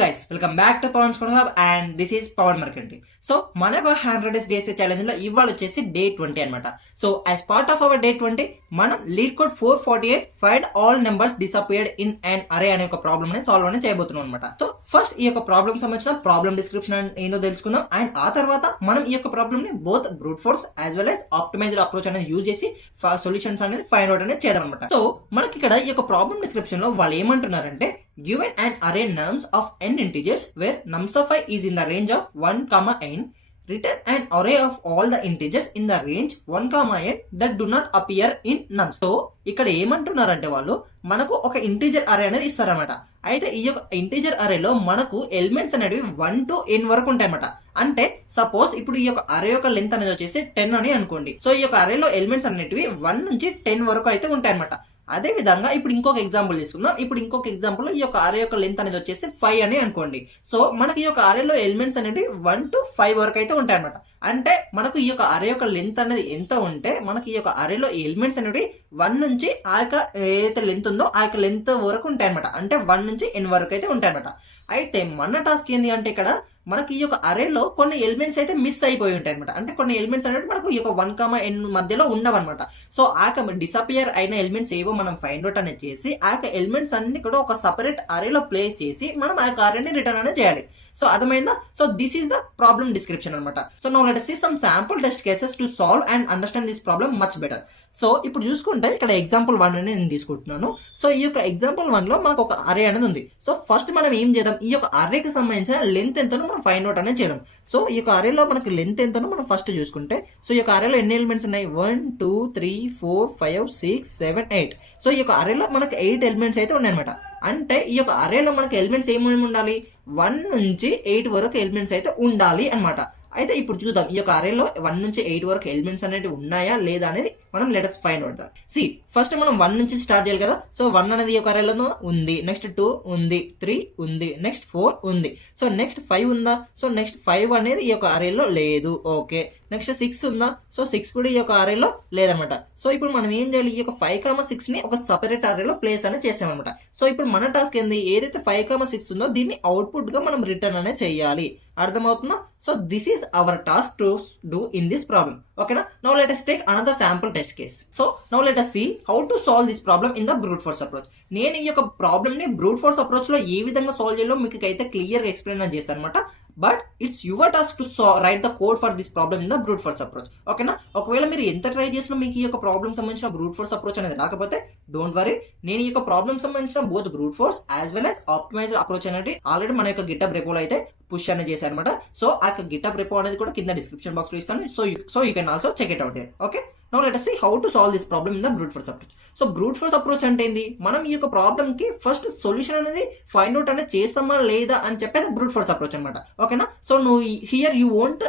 Guys welcome back to Pavan score hub and this is Pavan Markanti. So మన 100 days DSA challenge లో ఇవాళ వచ్చేసి day 20 అనమాట. So as part of our day 20 మనం lead code 448 find all numbers disappeared in and అరే అనే ఒక problem ని సాల్వ్ అనేది చేయబోతున్నాం అనమాట. సో ఫస్ట్ ఈ యొక్క ప్రాబ్లమ్ సంబంధించిన ప్రాబ్లమ్ డిస్క్రిప్షన్ ఏంటో తెలుసుకుందాం అండ్ ఆ తర్వాత మనం ఈ యొక్క ప్రాబ్లమ్ ని both brute force as well as optimised approach అనేది యూజ్ చేసి సొల్యూషన్స్ అనేది ఫైండ్ అవుట్ అనేది చేద్దాం అనమాట. సో మనకి ఇక్కడ ఈ యొక్క ప్రాబ్లమ్ డిస్క్రిప్షన్ లో వాళ్ళు ఏమంటున్నారంటే given an array nums of n integers where nums of I is in the range of 1 comma n, return an array of all the integers in the range 1 comma n that do not appear in nums. So ఇక్కడ ఏమంటున్నారంటే వాళ్ళు మనకు ఒక integer అరే అనేది ఇస్తారన్నమాట. అయితే ఈ యొక్క ఇంటీజర్ అరేలో మనకు ఎలిమెంట్స్ అనేవి 1 to n వరకు ఉంటాయన్నమాట. అంటే సపోజ్ ఇప్పుడు ఈ యొక్క అరే యొక్క లెంత్ అనేది వచ్చేసి 10 అని అనుకోండి. సో ఈ యొక్క అరేలో ఎలిమెంట్స్ అనేటివి 1 నుంచి 10 వరకు అయితే ఉంటాయన్నమాట. అదే విధంగా ఇప్పుడు ఇంకొక ఎగ్జాంపుల్ తీసుకుందాం. ఇప్పుడు ఇంకొక ఎగ్జాంపుల్ ఈ యొక్క అరే యొక్క లెంత్ అనేది వచ్చేసి 5 అని అనుకోండి. సో మనకి ఈ యొక్క అరేలో ఎలిమెంట్స్ అనేవి 1 to 5 వరకు అయితే ఉంటాయన్నమాట. అంటే మనకు ఈ యొక్క అరే యొక్క లెంత్ అనేది ఎంత ఉంటే మనకి ఈ యొక్క అరేలో ఎలిమెంట్స్ అనేవి 1 నుంచి ఆ యొక్క ఏదైతే లెంత్ ఉందో ఆ యొక్క లెంత్ వరకు ఉంటాయన్నమాట. అంటే 1 నుంచి n వరకు అయితే ఉంటాయన్నమాట. అయితే మన టాస్క్ ఏంటి అంటే ఇక్కడ మనకి ఈ యొక్క అరేలో కొన్ని ఎలిమెంట్స్ అయితే మిస్ అయిపోయి ఉంటాయి అనమాట. అంటే కొన్ని ఎలిమెంట్స్ అనేవి మనకు ఈ యొక్క 1 comma n మధ్యలో ఉండవన్నమాట. సో ఆ యొక్క డిసపియర్ అయిన ఎలిమెంట్స్ ఏవో మనం ఫైండ్ అవుట్ అనేది చేసి ఆ యొక్క ఎలిమెంట్స్ అన్ని కూడా ఒక సపరేట్ అరేలో ప్లేస్ చేసి మనం ఆ యొక్క అరేని రిటర్న్ అనేది చేయాలి. సో అర్థమైందా? So this is the problem description అనమాట. So now let us see some sample test cases to solve and understand this problem much better. So ఇప్పుడు చూసుకుంటే ఇక్కడ ఎగ్జాంపుల్ 1 అనేది నేను తీసుకుంటున్నాను. సో ఈ యొక్క ఎగ్జాంపుల్ 1 లో మనకు ఒక అరే అనేది ఉంది. సో ఫస్ట్ మనం ఏం చేద్దాం, ఈ యొక్క అరేకి సంబంధించిన లెంత్ ఎంతనో మనం ఫైండ్ అవుట్ అనేది చేద్దాం. సో ఈ యొక్క అరేలో మనకి లెంత్ ఎంతనో మనం ఫస్ట్ చూసుకుంటే సో ఈ యొక్క అరేలో ఎన్ని ఎలిమెంట్స్ ఉన్నాయి, 1 2 3 4 5 6 7 8. సో ఈ యొక్క అరేలో మనకి 8 ఎలిమెంట్స్ అయితే ఉన్నాయన్నమాట. అంటే ఈ యొక్క అరేలో మనకి ఎలిమెంట్స్ ఏమేమి ఉండాలి, 1 నుంచి 8 వరకు ఎలిమెంట్స్ అయితే ఉండాలి అన్నమాట. అయితే ఇప్పుడు చూద్దాం ఈ యొక్క అరేలో 1 నుంచి 8 వరకు ఎలిమెంట్స్ అనేవి ఉన్నాయా లేదా అనేది మనం letters find out. See first మనం 1 నుంచి స్టార్ట్ చేయాలి కదా. సో 1 అనేది ఈ యొక్క అరేలో ఉంది, నెక్స్ట్ 2 ఉంది, 3 ఉంది, నెక్స్ట్ 4 ఉంది. సో నెక్స్ట్ 5 ఉందా? సో నెక్స్ట్ 5 అనేది ఈ యొక్క అరేలో లేదు. ఓకే, నెక్స్ట్ 6 ఉందా? సో 6 కూడా ఈ యొక్క అరేలో లేదనమాట. సో ఇప్పుడు మనం ఏం చేయాలి, ఈ యొక్క 5,6 ని ఒక సపరేట్ అరేలో ప్లేస్ అనేది చేసామన్నమాట. సో ఇప్పుడు మన టాస్క్ ఏంది, ఏదైతే 5,6 ఉందో దీన్ని అవుట్పుట్ గా మనం రిటర్న్ అనేది చేయాలి. అర్థమవుతుందా? So this is our task to do in this problem. ఓకేనా? Now let us take another sample test case. So now let us see how to solve this problem in the brute force approach. నేను ఈ యొక్క problem ని brute force approach లో ఏ విధంగా solve చేయాలో మీకు అయితే క్లియర్ గా ఎక్స్ప్లెయిన్ చేస్తాను అనమాట. But it's your task to right the code for this problem in the brute force approach. ఓకేనా? ఒకవేళ మీరు ఎంత ట్రై చేసినా మీకు ఈ యొక్క ప్రాబ్లమ్ సంబంధించిన బ్రూట్ ఫోర్స్ అప్రోచ్ అనేది రాకపోతే డోంట్ వరీ, నేను ఈ యొక్క ప్రాబ్లమ్ సంబంధించిన both brute force as well as optimised approach అనేది ఆల్రెడీ మన యొక్క గిటబ్ రెపోలో అయితే పుష్ అనేది చేశారు అనమాట. సో ఆ యొక్క గిటబ్ రెపో అనేది కూడా కింద డిస్క్రిప్షన్ బాక్స్ లో ఇస్తాను. So you can also check it out there. Okay, now let us see how to solve this problem in the brute force approach. So brute force approach అంటే ఏంది, మనం ఈ యొక్క ప్రాబ్లమ్ కి ఫస్ట్ సొల్యూషన్ అనేది find out అనేది చేస్తామా లేదా అని చెప్పేది బ్రూట్ ఫోర్స్ అప్రోచ్ అనమాట. ఓకేనా? సో నువ్వు here you won't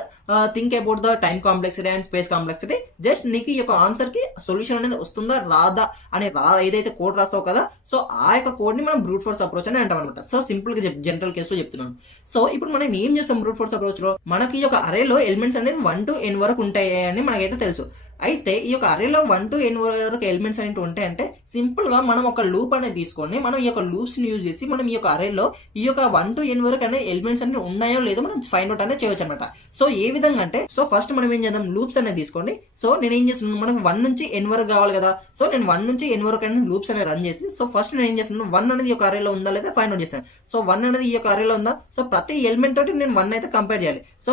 think about the time complexity and space complexity. Just నీకు ఈ యొక్క ఆన్సర్ కి సొల్యూషన్ అనేది వస్తుందా రాదా అని ఏదైతే కోడ్ రాస్తావు కదా, సో ఆ యొక్క కోడ్ ని మనం బ్రూట్ ఫోర్స్ అప్రోచ్ అని అంటాం అనమాట. సో సింపుల్ గా జనరల్ కేసులో చెప్తున్నాను. సో ఇప్పుడు మనం ఏం చేస్తాం బ్రూట్ ఫోర్స్ అప్రోచ్ లో, మనకి ఈ యొక్క అరేలో ఎలిమెంట్స్ అనేది 1 to n వరకు ఉంటాయి అని మనకైతే తెలుసు. అయితే ఈ యొక్క అరేలో 1 to n వరకు ఎలిమెంట్స్ అనేవి ఉంటాయంటే సింపుల్ గా మనం ఒక లూప్ అనేది తీసుకొని మనం ఈ యొక్క లూప్స్ ని యూజ్ చేసి మనం ఈ యొక్క అరేలో ఈ యొక్క 1 to n వరకు అనేది ఎలిమెంట్స్ అనేవి ఉన్నాయో లేదో మనం ఫైండ్ అవుట్ అనేది చేయొచ్చు అనమాట. సో ఏ విధంగా అంటే, సో ఫస్ట్ మనం ఏం చేద్దాం, లూప్స్ అనేది తీసుకోండి. సో నేను ఏం చేస్తున్నాను, మనకు 1 నుంచి n వరకు కావాలి కదా. సో నేను 1 నుంచి n వరకు అనేది లూప్స్ అనేది రన్ చేసి సో ఫస్ట్ నేను ఏం చేస్తున్నాను, 1 అనేది ఈ యొక్క అరేలో ఉందా లేదా ఫైండ్ అవుట్ చేస్తాను. సో 1 అనేది ఈ యొక్క అరేలో ఉందా, సో ప్రతి ఎలిమెంట్ తోటి నేను 1 అయితే కంపేర్ చేయాలి. సో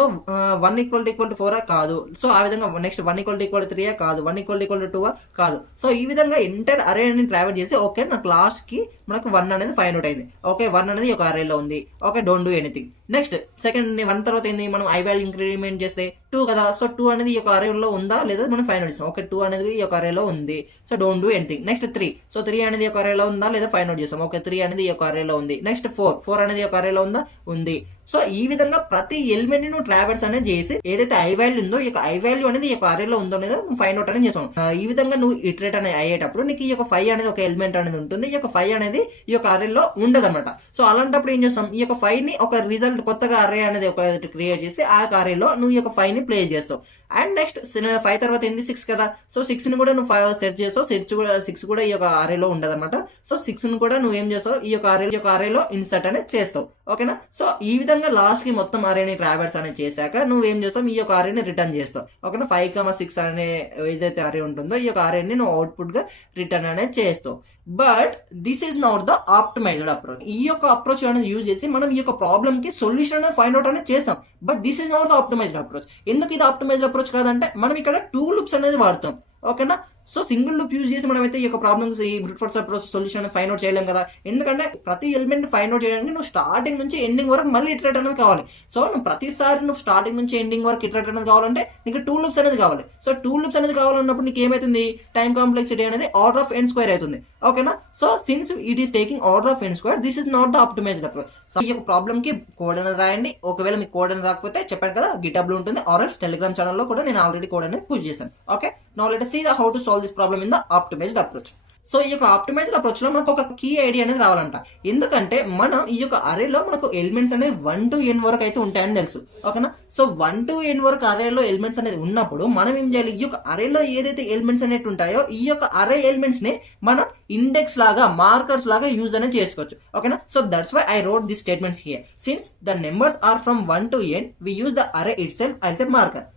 1 = 4 కాదు. సో ఆ విధంగా నెక్స్ట్ 1 = 3 కాదు, 1 = 2 కాదు. సో ఈ విధంగా ఎంటైర్ అరే అని ట్రావెల్ చేసి ఓకే నాకు లాస్ట్ కి మనకు 1 అనేది ఫైండ్ అవుట్ అయింది. ఓకే 1 అనేది ఒక అరేలో ఉంది. Okay don't do anything. Next second 1 తర్వాత ఏంది, మనం ఐ వాల్యూ ఇంక్రిమెంట్ చేస్తే 2 కదా. సో 2 అనేది ఈ యొక్క అరేలో ఉందా లేదా మనం ఫైండ్ అవుట్ చేస్తాం. ఓకే 2 అనేది ఈ యొక్క అరేలో ఉంది. So don't do anything. Next 3. So 3 అనేది ఈ యొక్క అరేలో ఉందా లేదా ఫైండ్ అవుట్ చేస్తాం. ఓకే 3 అనేది ఈ యొక్క అరేలో ఉంది. నెక్స్ట్ 4 అనేది ఈ యొక్క అరేలో ఉందా, ఉంది. సో ఈ విధంగా ప్రతి ఎలిమెంట్ ని నువ్వు ట్రావెల్స్ అనేది చేసి ఏదైతే ఐ వాల్యూ ఉందో ఈ యొక్క ఐ వాల్యూ అనేది ఈ యొక్క అరేలో ఉందో అనేది నువ్వు ఫైండ్ అవుట్ అనేది చేసాం. ఈ విధంగా నువ్వు ఇటరేట్ అనేది అయ్యేటప్పుడు నీకు ఈ యొక్క 5 అనేది ఒక ఎలిమెంట్ అనేది ఉంటుంది. ఈ యొక్క 5 అనేది ఈ యొక్క అరేలో ఉండదు అనమాట. సో అలాంటప్పుడు ఏం చేస్తాం, ఈ యొక్క 5 ని ఒక రిజల్ట్ కొత్తగా అరే అనేది ఒక క్రియేట్ చేసి ఆ అరేలో నువ్వు ఈ యొక్క 5 ని ప్లేస్ చేస్తావు. అండ్ నెక్స్ట్ 5 తర్వాత ఏంది 6 కదా. సో 6 ని కూడా నువ్వు 5 సెర్చ్ చేస్తావు. 6 కూడా ఈ యొక్క అరేలో ఉండదు అనమాట. సో 6 ని కూడా నువ్వు ఏం చేస్తావు, ఈ యొక్క అరేలో ఇన్సర్ట్ అనేది చేస్తావు. ఓకేనా. సో ఈ విధంగా లాస్ట్ కి మొత్తం అరేని ట్రావర్స్ అనేది చేశాక నువ్వు ఏం చేస్తావు, ఈ యొక్క అరేని రిటర్న్ చేస్తావు. ఓకేనా. 5,6 అనే ఏదైతే అరే ఉంటుందో ఈ యొక్క అరేని నువ్వు అవుట్పుట్ గా రిటర్న్ అనేది చేస్తావు. But this is not the optimised approach. ఈ యొక్క అప్రోచ్ అనేది యూజ్ చేసి మనం ఈ యొక్క ప్రాబ్లమ్ కి సొల్యూషన్ అనేది ఫైండ్ అవుట్ అనేది చేస్తాం. But this is not the optimised approach. ఎందుకు ఇది ఆప్టిమైజ్డ్ అప్రోచ్ కాదంటే మనం ఇక్కడ 2 లూప్స్ అనేది వాడతాం. ఓకేనా. సో సింగిల్ లూప్ యూజ్ చేసి మనం అయితే ఈ యొక్క ప్రాబ్లమ్స్ ఈ brute force approach solution find out చేయలేం కదా. ఎందుకంటే ప్రతి ఎలిమెంట్ ఫైండ్ అవుట్ చేయడానికి నువ్వు స్టార్టింగ్ నుంచి ఎండింగ్ వరకు మళ్ళీ ఇటరేట్ అనేది కావాలి. సో నువ్వు ప్రతిసారి నువ్వు స్టార్టింగ్ నుంచి ఎండింగ్ వరకు ఇటరేట్ అనేది కావాలంటే నీకు 2 లూప్స్ అనేది కావాలి. సో 2 లూప్స్ అనేది కావాలన్నప్పుడు నీకు ఏమైతుంది, టైం కాంప్లెక్సిటీ అనేది ఆర్డర్ ఆఫ్ n స్క్వేర్ అవుతుంది. ఓకేనా. So since it is taking order of n square, this is not the optimised approach. So ఈ యొక్క ప్రాబ్లమ్ కి కోడ్ అనేది రాయండి. ఒకవేళ మీకు కోడ్ అనేది రాకపోతే చెప్పాను కదా, గిటబ్ లో ఉంటుంది, ఆర్ఎల్స్ టెలిగ్రామ్ ఛానల్ లో కూడా నేను ఆల్రెడీ కోడ్ అనేది పుష్ చేశాను. Okay. Now let us see how to solve this problem in the optimized approach. So ఈ యొక్క ఆప్టిమైజ్డ్ అప్రోచ్ లో మనకు ఒక కీ ఐడియా అనేది రావాలంట. ఎందుకంటే మనం ఈ యొక్క అరేలో మనకు ఎలిమెంట్స్ అనేది 1 to n వరకు అయితే ఉంటాయని తెలుసు. ఓకేనా. సో 1 to n వరకు అరేలో ఎలిమెంట్స్ అనేది ఉన్నప్పుడు మనం ఏం చేయాలి, ఈ యొక్క అరేలో ఏదైతే ఎలిమెంట్స్ అనేవి ఉంటాయో ఈ యొక్క అరే ఎలిమెంట్స్ ని మనం ఇండెక్స్ లాగా మార్కర్స్ లాగా యూజ్ అనేది చేసుకోవచ్చు. ఓకేనా. So that's why I wrote this statements here. Since the numbers are from 1 to n we use the array itself as a marker.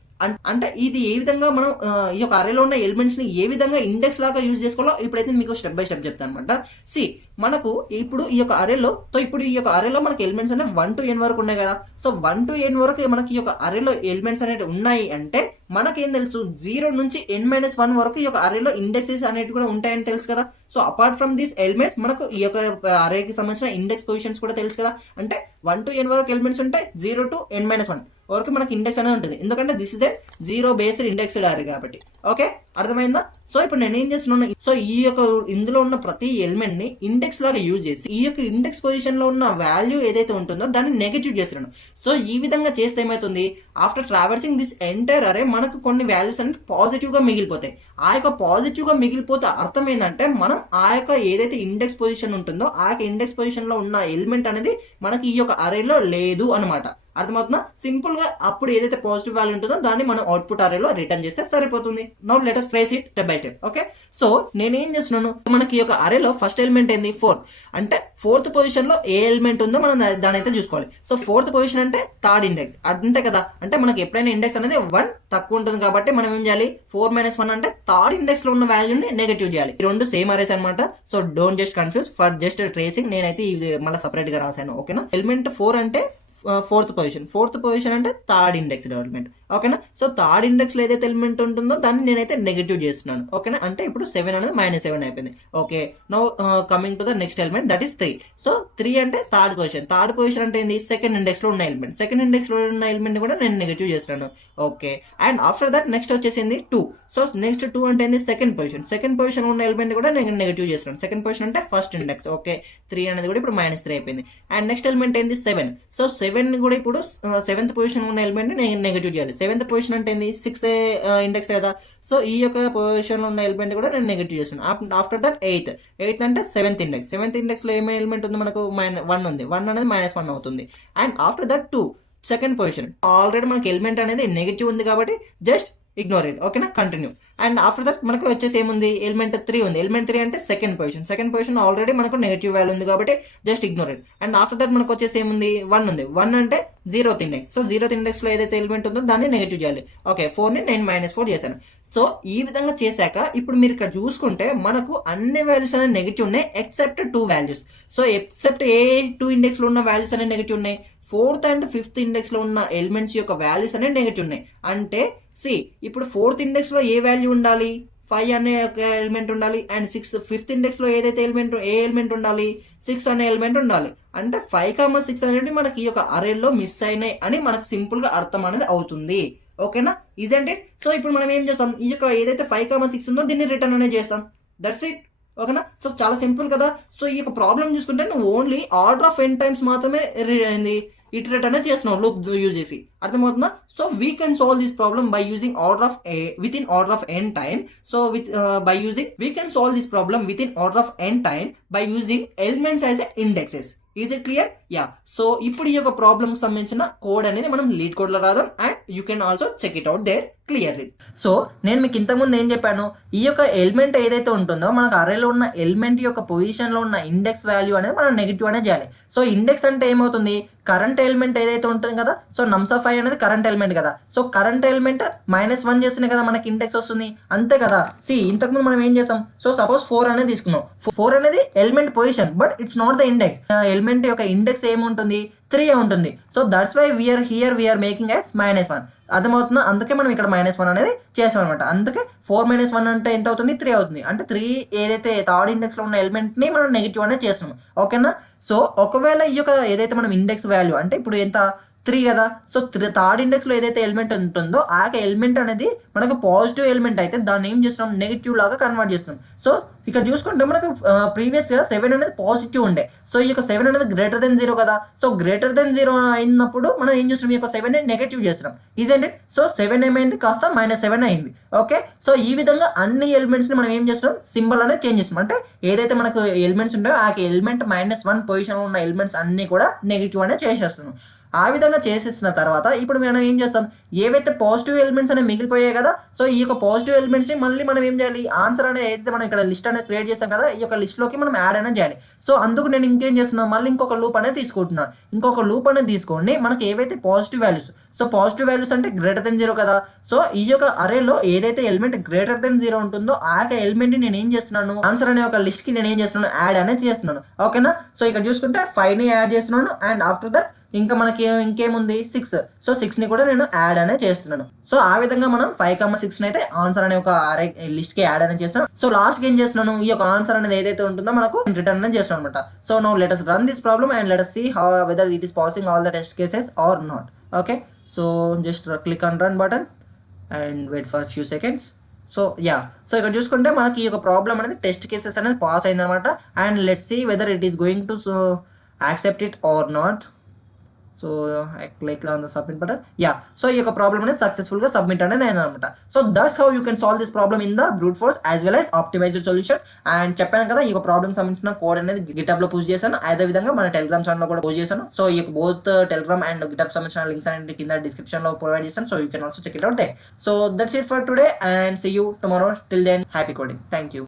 అంటే ఇది ఏ విధంగా మనం ఈ యొక్క అరేలో ఉన్న ఎలిమెంట్స్ ని ఏ విధంగా ఇండెక్స్ లాగా యూజ్ చేసుకోవాలో ఇప్పుడైతే మీకు స్టెప్ బై స్టెప్ చెప్తాను అనమాట. సి మనకు ఇప్పుడు ఈ యొక్క అరేలో మనకి ఎలిమెంట్స్ అనేవి 1 to n వరకు ఉన్నాయి కదా. సో 1 to n వరకు మనకి ఈ యొక్క అరేలో ఎలిమెంట్స్ అనేవి ఉన్నాయి అంటే మనకేం తెలుసు, 0 నుంచి n-1 వరకు ఈ యొక్క అరేలో ఇండెక్సెస్ అనేవి కూడా ఉంటాయని తెలుసు కదా. So apart from these elements మనకు ఈ యొక్క అరేకి సంబంధించిన ఇండెక్స్ పొజిషన్స్ కూడా తెలుసు కదా. అంటే 1 to n వరకు ఎలిమెంట్స్ ఉంటాయి, 0 to n-1 వరకు మనకి ఇండెక్స్ అనేది ఉంటుంది. ఎందుకంటే this is a 0 based indexed అరే కాబట్టి. ఓకే, అర్థమైందా. సో ఇప్పుడు నేను ఏం చేస్తున్నాను, సో ఈ యొక్క ఇందులో ఉన్న ప్రతి ఎలిమెంట్ ని ఇండెక్స్ లాగా యూజ్ చేసి ఈ యొక్క ఇండెక్స్ పొజిషన్ లో ఉన్న వాల్యూ ఏదైతే ఉంటుందో దాన్ని నెగటివ్ చేస్తున్నాను. సో ఈ విధంగా చేస్తే ఏమవుతుంది, ఆఫ్టర్ ట్రావర్సింగ్ దిస్ ఎంటైర్ అరే మనకు కొన్ని వాల్యూస్ అనేది పాజిటివ్ గా మిగిలిపోతాయి. ఆ యొక్క పాజిటివ్ గా మిగిలిపోతే అర్థం ఏంటంటే మనం ఆ యొక్క ఏదైతే ఇండెక్స్ పొజిషన్ ఉంటుందో ఆ యొక్క ఇండెక్స్ పొజిషన్ లో ఉన్న ఎలిమెంట్ అనేది మనకి ఈ యొక్క అరేలో లేదు అనమాట. అర్థమవుతుందా. సింపుల్ గా అప్పుడు ఏదైతే పాజిటివ్ వాల్యూ ఉంటుందో దాన్ని మనం అవుట్పుట్ అరేలో రిటర్న్ చేస్తే సరిపోతుంది. Now let us trace it step by step. Okay, so నేనేం చేస్తున్నాను, మనకి ఈ యొక్క అరేలో ఫస్ట్ ఎలిమెంట్ ఏంది 4. అంటే 4th పొజిషన్ లో ఏ ఎలిమెంట్ ఉందో మనం దాని అయితే చూసుకోవాలి. సో 4th పొజిషన్ అంటే థర్డ్ ఇండెక్స్ అంతే కదా. అంటే మనకి ఎప్పుడైనా ఇండెక్స్ అనేది 1 తక్కువ ఉంటుంది కాబట్టి మనం ఏం చేయాలి, 4-1 అంటే థర్డ్ ఇండెక్స్ లో ఉన్న వాల్యూని నెగటివ్ చేయాలి. ఈ రెండు సేమ్ అరేస్ అనమాట. So don't just confuse for just tracing. నేనైతే ఇది మళ్ళీ సపరేట్ గా రాశాను. ఓకేనా. ఎలిమెంట్ 4 అంటే 4th పొజిషన్ అంటే థర్డ్ ఇండెక్స్ ఎలిమెంట్. ఓకేనా. సో థర్డ్ ఇండెక్స్ లో ఏదైతే ఎలిమెంట్ ఉంటుందో దాన్ని నేనైతే నెగటివ్ చేస్తున్నాను. ఓకేనా. అంటే ఇప్పుడు 7 అనేది -7 అయిపోయింది. Okay, now coming to the next element that is 3. So 3 అంటే థర్డ్ పొజిషన్ అంటే ఏంది, సెకండ్ ఇండెక్స్ లో ఉన్న ఎలిమెంట్. సెకండ్ ఇండెక్స్ లో ఉన్న ఎలిమెంట్ కూడా నేను నెగటివ్ చేస్తున్నాను. Okay, and after that next వచ్చేసింది 2. సో నెక్స్ట్ 2 అంటే ఏంది, సెకండ్ పొజిషన్ ఉన్న ఎలిమెంట్ కూడా నేను నెగటివ్ చేస్తున్నాను. సెకండ్ పొజిషన్ అంటే ఫస్ట్ ఇండెక్స్. ఓకే, 3 అనేది కూడా ఇప్పుడు -3 అయిపోయింది. అండ్ నెక్స్ట్ ఎలిమెంట్ ఏంది 7. సో 7 కూడా ఇప్పుడు 7th పొజిషన్ ఉన్న ఎలిమెంట్ నేను నెగటివ్ చేయాలి. 7th పొజిషన్ అంటే ఏంది, 6th ఇండెక్స్ కదా. సో ఈ యొక్క పొజిషన్ లో ఉన్న ఎలిమెంట్ కూడా నేను నెగటివ్ చేస్తున్నాను. ఆఫ్టర్ దట్ 8th అంటే 7th ఇండెక్స్ లో ఏమైనా ఎలిమెంట్ ఉంది, మనకు 1 ఉంది. 1 అనేది -1 అవుతుంది. And after that 2 second position. Already మనకి ఎలిమెంట్ అనేది నెగటివ్ ఉంది కాబట్టి జస్ట్ ఇగ్నోర్ ఇట్. ఓకేనా, కంటిన్యూ. అండ్ ఆఫ్టర్ దట్ మనకు వచ్చేసి ఏముంది, ఎలిమెంట్ 3 ఉంది. ఎలిమెంట్ 3 అంటే సెకండ్ పొజిషన్ ఆల్రెడీ మనకు నెగటివ్ వాల్యూ ఉంది కాబట్టి just ignore it. And after that మనకు వచ్చేసి ఏముంది, 1 ఉంది. 1 అంటే 0th index. So 0th index లో ఏదైతే ఎలిమెంట్ ఉందో దాన్ని నెగటివ్ చేయాలి. ఓకే, 4 ని నేను -4 చేశాను. సో ఈ విధంగా చేశాక ఇప్పుడు మీరు ఇక్కడ చూసుకుంటే మనకు అన్ని వాల్యూస్ అనేవి నెగటివ్ ఉన్నాయి ఎక్సెప్ట్ 2 వాల్యూస్. సో ఎక్సెప్ట్ ఏ 2 ఇండెక్స్ లో ఉన్న వాల్యూస్ అనేవి నెగటివ్ ఉన్నాయి, 4th and 5th ఇండెక్స్ లో ఉన్న ఎలిమెంట్స్ యొక్క వాల్యూస్ అనేవి నెగటివ్ ఉన్నాయి. అంటే ఇప్పుడు 4th ఇండెక్స్ లో ఏ వాల్యూ ఉండాలి, 5 అనే ఒక ఎలిమెంట్ ఉండాలి. అండ్ 5th ఇండెక్స్ లో ఏదైతే ఏ ఎలిమెంట్ ఉండాలి, 6 అనే ఎలిమెంట్ ఉండాలి. అంటే 5,6 అనేది మనకి ఈ యొక్క అరేలో మిస్ అయినాయి అని మనకు సింపుల్ గా అర్థం అనేది అవుతుంది. ఓకేనా, ఇజంట్ ఇట్. సో ఇప్పుడు మనం ఏం చేస్తాం, ఈ యొక్క ఏదైతే 5,6 ఉందో దీన్ని రిటర్న్ అనేది చేస్తాం. That's it. ఓకేనా. సో చాలా సింపుల్ కదా. సో ఈ యొక్క ప్రాబ్లం చూసుకుంటే నువ్వు only order of n times మాత్రమే ఇటరేట్ అనేది చేస్తున్నావు లూప్ యూజ్ చేసి. అర్థమవుతుందా. So we can solve this problem by using within order of n time. So we can solve this problem within order of n time by using elements as indexes. Is it clear? Yeah. So ఇప్పుడు ఈ యొక్క problem సంబంధించిన code అనేది మనం lead code లో రాద్దాం. And you can also check it out there. Clearly. So నేను మీకు ఇంతకుముందు ఏం చెప్పాను, ఈ యొక్క ఎలిమెంట్ ఏదైతే ఉంటుందో మనకు అరేలో ఉన్న ఎలిమెంట్ యొక్క పొజిషన్లో ఉన్న ఇండెక్స్ వాల్యూ అనేది మనం నెగిటివ్ అనేది చేయాలి. సో ఇండెక్స్ అంటే ఏమవుతుంది, కరెంట్ ఎలిమెంట్ ఏదైతే ఉంటుంది కదా, సో నమ్స్ ఆఫ్ ఐ అనేది కరెంట్ ఎలిమెంట్ కదా, సో కరెంట్ ఎలిమెంట్ -1 చేస్తేనే కదా మనకి ఇండెక్స్ వస్తుంది, అంతే కదా. ఇంతకుముందు మనం ఏం చేస్తాం, సో సపోజ్ 4 అనేది తీసుకున్నాం, 4 అనేది element position but it's not the index. Element యొక్క ఇండెక్స్ ఏముంటుంది, 3 ఉంటుంది. So that's why we're making as -1. అర్థమవుతుందా, అందుకే మనం ఇక్కడ -1 అనేది చేసాం అనమాట. అందుకే 4 - 1 అంటే ఎంత అవుతుంది, 3 అవుతుంది. అంటే 3 ఏదైతే థర్డ్ ఇండెక్స్లో ఉన్న ఎలిమెంట్ని మనం నెగిటివ్ అనేది చేస్తున్నాం, ఓకేనా. సో ఒకవేళ ఈ యొక్క ఏదైతే మనం ఇండెక్స్ వాల్యూ అంటే ఇప్పుడు ఎంత 3 కదా, సో థర్డ్ ఇండెక్స్లో ఏదైతే ఎలిమెంట్ ఉంటుందో ఆ ఎలిమెంట్ అనేది మనకు పాజిటివ్ ఎలిమెంట్ అయితే దాన్ని ఏం చేస్తున్నాం, నెగిటివ్ లాగా కన్వర్ట్ చేస్తున్నాం. సో ఇక్కడ చూసుకుంటే మనకు ప్రీవియస్గా 7 అనేది పాజిటివ్ ఉండే, సో ఈ యొక్క 7 అనేది గ్రేటర్ దెన్ 0 కదా, సో గ్రేటర్ దెన్ 0 అయినప్పుడు మనం ఏం చేస్తున్నాం, ఈ యొక్క 7ని నెగిటివ్ చేస్తున్నాం, ఈజెంట్ ఇట్. సో 7 ఏమైంది, కాస్త -7 అయింది, ఓకే. సో ఈ విధంగా అన్ని ఎలిమెంట్స్ని మనం ఏం చేస్తున్నాం, సింబల్ అనేది చేంజ్ చేస్తున్నాం. అంటే ఏదైతే మనకు ఎలిమెంట్స్ ఉంటాయో ఆ ఎలిమెంట్ -1 పొజిషన్లో ఉన్న ఎలిమెంట్స్ అన్నీ కూడా నెగిటివ్ అనేది చేసేస్తున్నాం. ఆ విధంగా చేసేసిన తర్వాత ఇప్పుడు మనం ఏం చేస్తాం, ఏవైతే పాజిటివ్ ఎలిమెంట్స్ అనేవి మిగిలిపోయాయి కదా, సో ఈ యొక్క పాజిటివ్ ఎలిమెంట్స్ని మళ్ళీ మనం ఏం చేయాలి, ఆన్సర్ అనేది ఏదైతే మనం ఇక్కడ లిస్ట్ అనేది క్రియేట్ చేస్తాం కదా, ఈ యొక్క లిస్ట్లోకి మనం యాడ్ అనేది చేయాలి. సో అందుకు నేను ఇంకేం చేస్తున్నాను, మళ్ళీ ఇంకొక లూప్ అనేది తీసుకుంటున్నాను. ఇంకొక లూప్ అనేది తీసుకోండి, మనకి ఏవైతే positive values, so positive values అంటే గ్రేటర్ దెన్ 0 కదా, సో ఈ యొక్క అరేలో ఏదైతే ఎలిమెంట్ గ్రేటర్ దెన్ 0 ఉంటుందో ఆ ఎలిమెంట్ని నేను ఏం చేస్తున్నాను, ఆన్సర్ అనే ఒక లిస్ట్కి నేను ఏం చేస్తున్నాను, యాడ్ అనేది చేస్తున్నాను, ఓకేనా. సో ఇక్కడ చూసుకుంటే 5ని యాడ్ చేస్తున్నాను, అండ్ ఆఫ్టర్ దట్ ఇంకా మనకి ఇంకేముంది 6, సో 6ని కూడా నేను యాడ్ అనేది చేస్తున్నాను. సో ఆ విధంగా మనం 5, 6 అయితే ఆన్సర్ అనే ఒక అరే లిస్ట్కి యాడ్ అనేది చేస్తున్నాను. సో లాస్ట్కి ఏం చేస్తున్నాను, ఈ యొక్క ఆన్సర్ అనేది ఏదైతే ఉంటుందో మనకు రిటర్న్ అనేది చేస్తున్నాను అనమాట. So now let us run this problem and let us see how whether it is passing all the test cases or not. Okay, so just click on run button and wait for a few seconds. So so ఇక్కడ చూసుకుంటే మనకి ఈ యొక్క problem అనేది test cases అనేది pass అయిందనమాట. And let's see whether it is going to accept it or not. So I click on the submit button. So ఈ యొక్క ప్రాబ్లమ్ అనేది సక్సెస్ఫుల్గా సబ్మిట్ అనేది అయింది అనమాట. So that's how you can solve this problem in the brute force as well as optimized solutions. And చెప్పాను కదా, ఈ యొక్క ప్రాబ్లమ్ సంబంధించిన కోడ్ అనేది గిటబ్లో పోస్ట్ చేశాను, అదే విధంగా మన టెలిగ్రామ్ ఛానల్లో కూడా పోస్ట్ చేశాను. సో ఈ యొక్క బోత్ టెలిగ్రామ్ అండ్ గిటబ్ సంబంధించిన లింక్స్ అనేది కింద డిస్క్రిప్షన్లో ప్రొవైడ్ చేస్తాను. So you can also check it out there. So that's it for today and see you tomorrow. Till then happy coding. Thank you.